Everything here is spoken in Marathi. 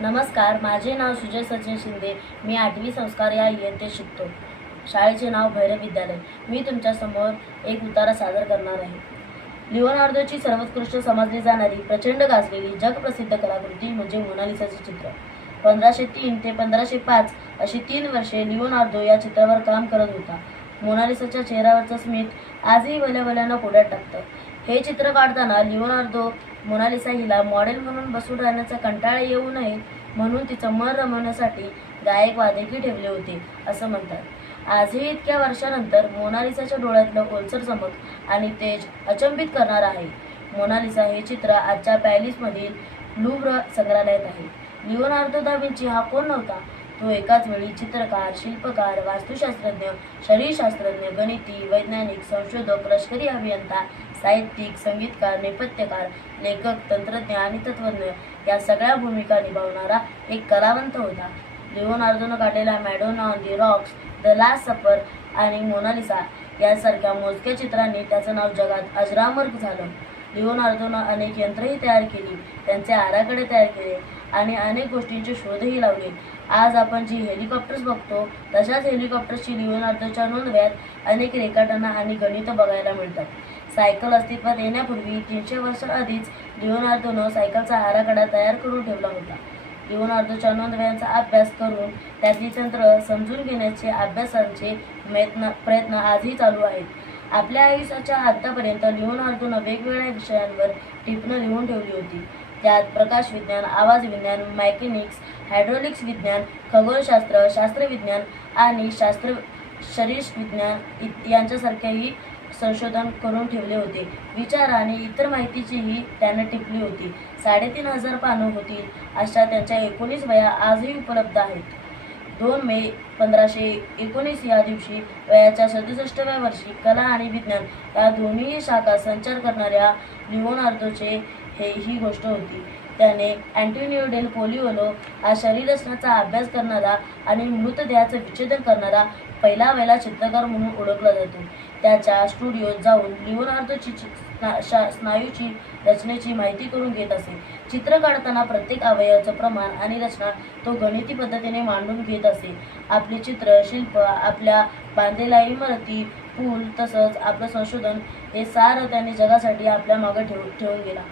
नमस्कार माझे नाव सुजय सचिन शिंदे. मी आठवी संस्कार या इयत्तेत शिकतो. शाळेचे नाव भैरव विद्यालय. मी तुमच्यासमोर एक उतारा सादर करणार आहे. लिओनार्दोची सर्वोत्कृष्ट समजली जाणारी प्रचंड गाजलेली जगप्रसिद्ध कलाकृती म्हणजे मोनालिसाचे चित्र. पंधराशे तीन ते पंधराशे पाच अशी तीन वर्षे लिओनार्दो या चित्रावर काम करत होता. मोनालिसाच्या चेहऱ्यावरचं स्मित आजही भल्या भल्यानं कोड्यात टाकतं. हे चित्र काढताना लिओनार्दो मोनालिसा हिला मॉडेल म्हणून बसून राहण्याचा कंटाळा येऊ नये म्हणून तिचं मन रमवण्यासाठी गायक वादकही ठेवले होते असं म्हणतात. आजही इतक्या वर्षानंतर मोनालिसाच्या डोळ्यातलं ओलसर चमक आणि तेज अचंबित करणार आहे. मोनालिसा हे चित्र आजच्या पॅलिसमधील लुब्र संग्रहालयात आहे. लिओनार्दो दा विंची हा कोण नव्हता? तो एकाच वेळी चित्रकार शिल्पकार वास्तुशास्त्रज्ञ शरीरशास्त्रज्ञ गणिती वैज्ञानिक संशोधक लष्करी अभियंता साहित्यिक संगीतकार नेपथ्यकार लेखक तंत्रज्ञ आणि तत्वज्ञ या सगळ्या भूमिका निभावणारा एक कलावंत होता. लिओनार्दोनं काढलेला Madonna on the rocks the last supper आणि मोनालिसा यांसारख्या मोजक्या चित्रांनी त्याचं नाव जगात अजरामर झालं. लिओनार्दोनं अनेक यंत्रही तयार केली त्यांचे आराखडे तयार केले आणि अनेक गोष्टींचे शोधही लावले. आज आपण जी हेलिकॉप्टर्स बघतो तशाच हेलिकॉप्टर्सची लिओनार्दोच्या नोंदव्यात अनेक रेखाटना आणि गणितं बघायला मिळतात. सायकल अस्तित्वात येण्यापूर्वी तीनशे वर्ष आधीच लिओनार्दोनं सायकलचा आराखडा तयार करून ठेवला होता. लिओनार्दोच्या नोंदव्यांचा अभ्यास करून त्यातली तंत्र समजून घेण्याचे अभ्यासांचे प्रयत्न प्रयत्न आजही चालू आहेत. आपल्या आयुष्याच्या आतापर्यंत लिओनार्दोनं वेगवेगळ्या विषयांवर टिपणं लिहून ठेवली होती. त्यात प्रकाश विज्ञान आवाज विज्ञान मॅकॅनिक्स हायड्रोलिक्स विज्ञान खगोलशास्त्र शास्त्रविज्ञान आणि शास्त्र शरीर विज्ञान यांच्यासारख्याही संशोधन करून ठेवले होते. विचार आणि इतर माहितीचीही त्यानं टिपली होती. साडेतीन हजार पानं होतील अशा त्यांच्या एकोणीस वया आजही उपलब्ध आहेत. दोन मे पंधराशे एकोणीस या दिवशी वयाच्या सदुसष्टव्या वर्षी कला आणि विज्ञान या दोन्ही शाखा संचार करणाऱ्या लिओनार्दोचे हे ही गोष्ट होती. त्याने अँटोनिओ डेल पोलिओलो हा शरीररचनाचा अभ्यास करणारा आणि मृतदेहाचं विच्छेदन करणारा पहिला वेळा चित्रकार म्हणून ओळखला जातो. त्याच्या स्टुडिओत जाऊन लिओनार्दोची चि- स्ना- शा- स्नायूची रचनेची माहिती करून घेत असे. चित्र काढताना प्रत्येक अवयवाचं प्रमाण आणि रचना तो गणिती पद्धतीने मांडून घेत असे. आपले चित्र शिल्प आपल्या बांधलेल्या इमारती पूल तसंच आपलं संशोधन हे सारं त्याने जगासाठी आपल्या मागं ठेवून ठेवून गेला.